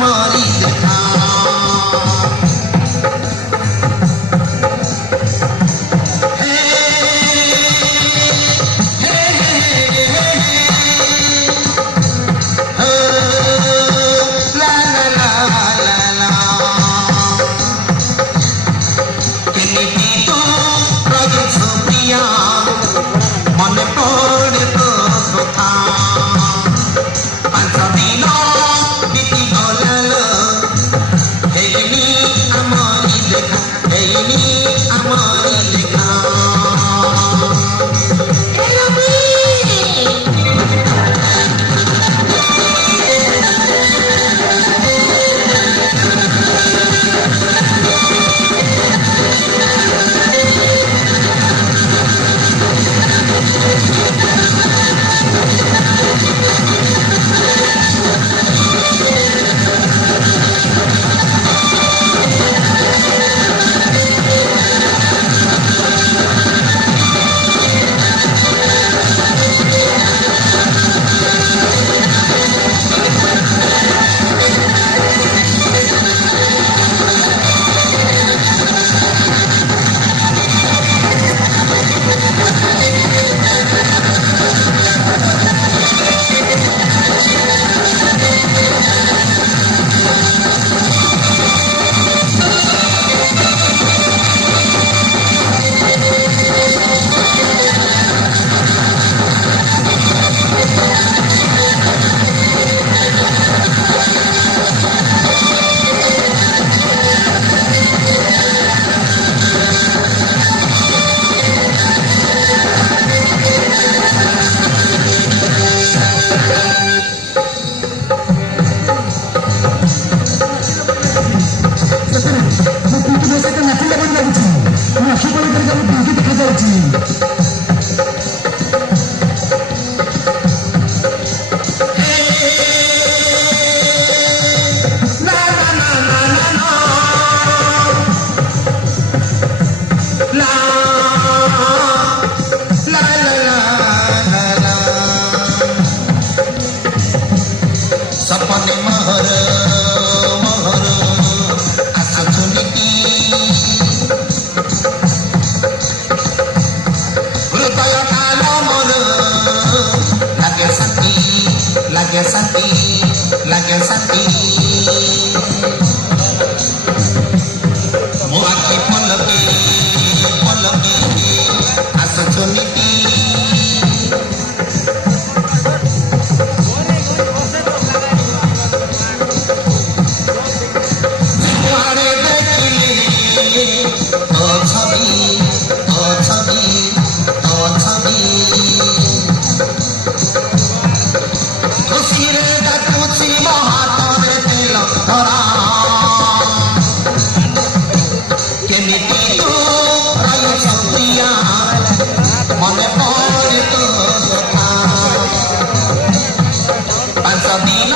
ଆମରି ଦେଖା মনে পড়ে তো কথা পাঁচ দিন বিতি গলাল এইনি আমারি দেখা এইনি আমারি দেখা सपने महर महर आसुनिकी हृदय काल मोर लागे शांति लागे शांति लागे शांति मो आखि पलके पलके आसुनिकी মনে পড়ে তো কথা পাঁচ দিন